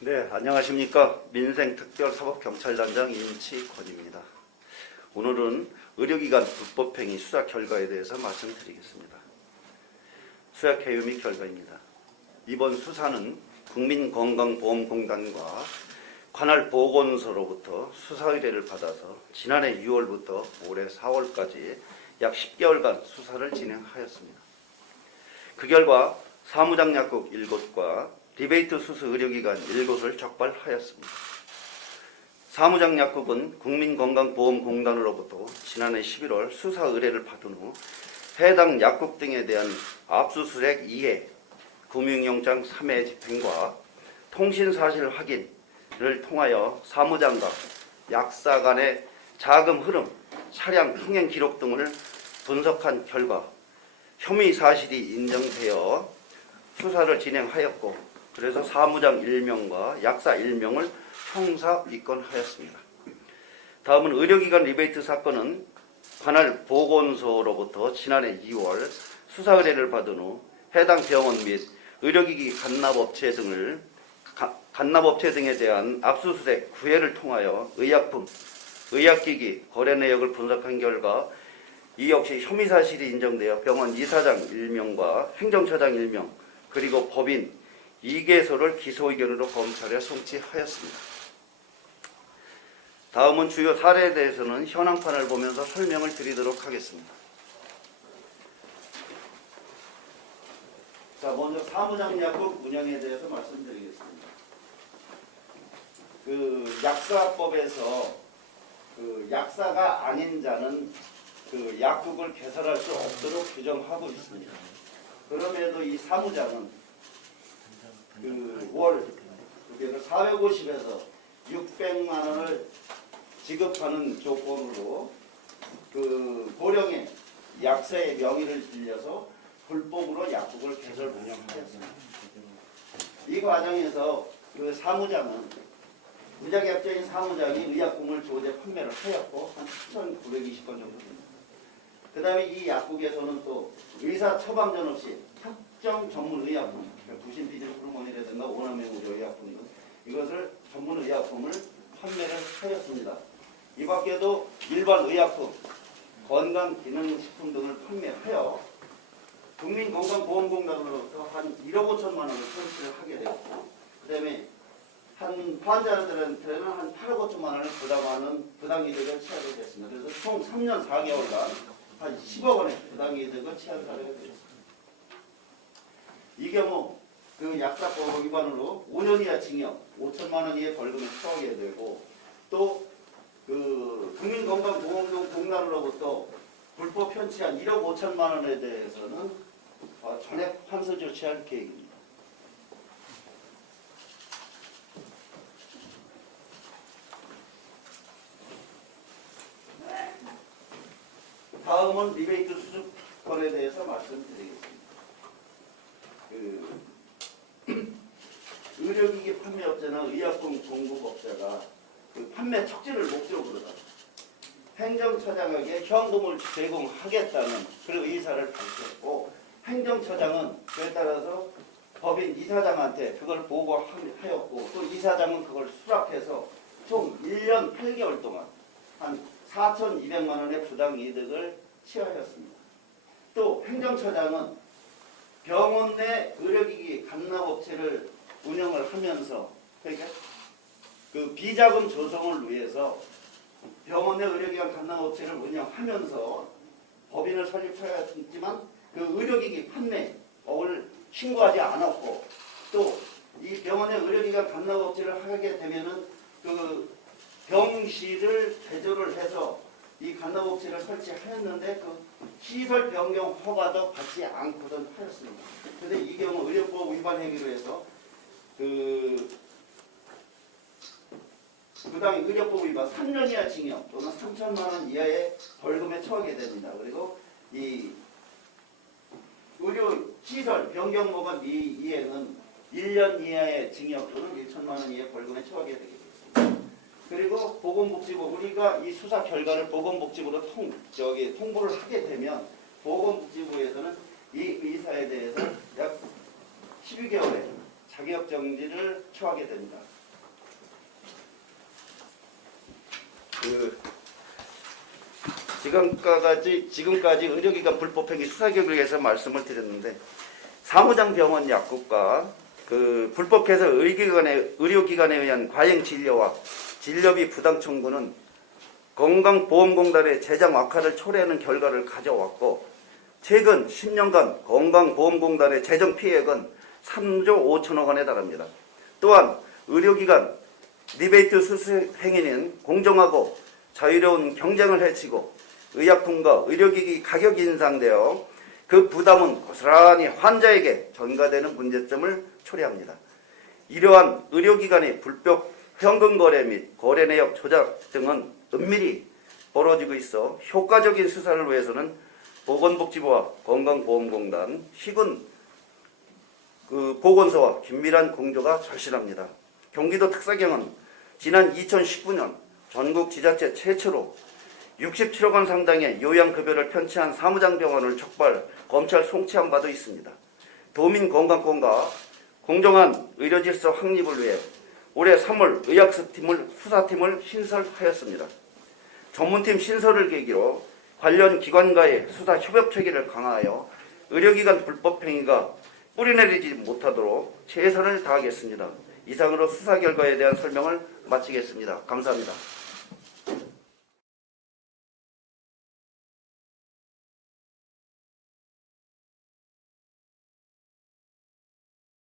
네, 안녕하십니까. 민생특별사법경찰단장 임치권입니다. 오늘은 의료기관 불법행위 수사 결과에 대해서 말씀드리겠습니다. 수약 개요 및 결과입니다. 이번 수사는 국민건강보험공단과 관할 보건소로부터 수사 의뢰를 받아서 지난해 6월부터 올해 4월까지 약 10개월간 수사를 진행하였습니다. 그 결과 사무장 약국 7곳과 리베이트 수수 의료기관 7곳을 적발하였습니다. 사무장 약국은 국민건강보험공단으로부터 지난해 11월 수사 의뢰를 받은 후 해당 약국 등에 대한 압수수색 2회, 금융영장 3회 집행과 통신사실 확인을 통하여 사무장과 약사 간의 자금 흐름, 차량 통행 기록 등을 분석한 결과 혐의 사실이 인정되어 수사를 진행하였고, 그래서 사무장 1명과 약사 1명을 형사 입건하였습니다. 다음은 의료기관 리베이트 사건은 관할 보건소로부터 지난해 2월 수사 의뢰를 받은 후 해당 병원 및 의료기기 간납업체 등에 대한 압수수색 9회를 통하여 의약품, 의약기기 거래 내역을 분석한 결과 이 역시 혐의 사실이 인정되어 병원 이사장 1명과 행정처장 1명 그리고 법인 2개소를 기소 의견으로 검찰에 송치하였습니다. 다음은 주요 사례에 대해서는 현황판을 보면서 설명을 드리도록 하겠습니다. 자, 먼저 사무장 약국 운영에 대해서 말씀드리겠습니다. 약사법에서 약사가 아닌 자는 약국을 개설할 수 없도록 규정하고 있습니다. 그럼에도 이 사무장은 월 450에서 600만 원을 지급하는 조건으로 고령의 약사의 명의를 빌려서 불법으로 약국을 개설 운영하였습니다. 이 과정에서 사무장은 무자격자인 사무장이 의약품을 조제 판매를 하였고 한 7,920건 정도 됩니다. 그 다음에 이 약국에서는 또 의사 처방전 없이 특정 전문 의약품, 부신 비질 호르몬이라든가 오남용 의약품 등 이것을 전문 의약품을 판매를 하였습니다. 이 밖에도 일반 의약품, 건강기능식품 등을 판매하여 국민건강보험공단으로부터 한 1억 5천만 원을 손실을 하게 되었고, 그 다음에 한 환자들한테는 한 8억 5천만 원을 부담하는 부당이득을 취하게 됐습니다. 그래서 총 3년 4개월간 한 10억 원의 부당이득을 취한 사례가 되었습니다. 이 경우 약사법 위반으로 5년 이하 징역, 5천만 원 이하의 벌금에 처하게 되고, 또 국민건강보험공단으로부터 불법 편취한 1억 5천만 원에 대해서는 전액 환수 조치할 계획입니다. 다음은 리베이트 수수권에 대해서 말씀드리겠습니다. 의료기기 판매업체나 의약품 공급업체가 판매 척지를 목적으로다 행정처장에게 현금을 제공하겠다는 그런 의사를 밝혔고, 행정처장은 그에 따라서 법인 이사장한테 그걸 보고하였고, 또 이사장은 그걸 수락해서 총 1년 8개월 동안 한 4,200만 원의 부당이득을 취하였습니다. 또 행정처장은 병원 내 의료기기 간납업체를 운영을 하면서, 그러니까 비자금 조성을 위해서 병원 내 의료기관 간납업체를 운영하면서 법인을 설립하였지만 의료기기 판매업을 신고하지 않았고, 또 이 병원 내 의료기관 간납업체를 하게 되면은 병실을 대조를 해서 이 간납업체를 설치하였는데 시설 변경 허가도 받지 않고든 하였습니다. 그런데 이 경우 의료법 위반 행위로 해서 부당 의료법 위반 3년 이하 징역 또는 3천만 원 이하의 벌금에 처하게 됩니다. 그리고 이 의료 시설 변경 법안 이행은 1년 이하의 징역 또는 1천만 원 이하의 벌금에 처하게 되겠습니다. 그리고 보건복지부, 우리가 이 수사 결과를 보건복지부로 통보를 하게 되면 보건복지부에서는 이 의사에 대해서 약 12개월에 자격정지를 처하게 됩니다. 지금까지 의료기관 불법행위 수사기록에 대해서 말씀을 드렸는데, 사무장 병원 약국과 불법해서 의료기관에 의한 과잉 진료와 진료비 부당 청구는 건강보험공단의 재정 악화를 초래하는 결과를 가져왔고, 최근 10년간 건강보험공단의 재정 피해액은 3조 5천억 원에 달합니다. 또한 의료기관 리베이트 수수 행위는 공정하고 자유로운 경쟁을 해치고 의약품과 의료기기 가격이 인상되어 그 부담은 고스란히 환자에게 전가되는 문제점을 초래합니다. 이러한 의료기관의 불법 현금 거래 및 거래 내역 조작 등은 은밀히 벌어지고 있어 효과적인 수사를 위해서는 보건복지부와 건강보험공단, 시군 보건소와 긴밀한 공조가 절실합니다. 경기도 특사경은 지난 2019년 전국 지자체 최초로 67억 원 상당의 요양급여를 편취한 사무장 병원을 적발, 검찰 송치한 바도 있습니다. 도민건강권과 공정한 의료질서 확립을 위해 올해 3월 수사팀을 신설하였습니다. 전문팀 신설을 계기로 관련 기관과의 수사 협업 체계를 강화하여 의료기관 불법행위가 뿌리내리지 못하도록 최선을 다하겠습니다. 이상으로 수사 결과에 대한 설명을 마치겠습니다. 감사합니다.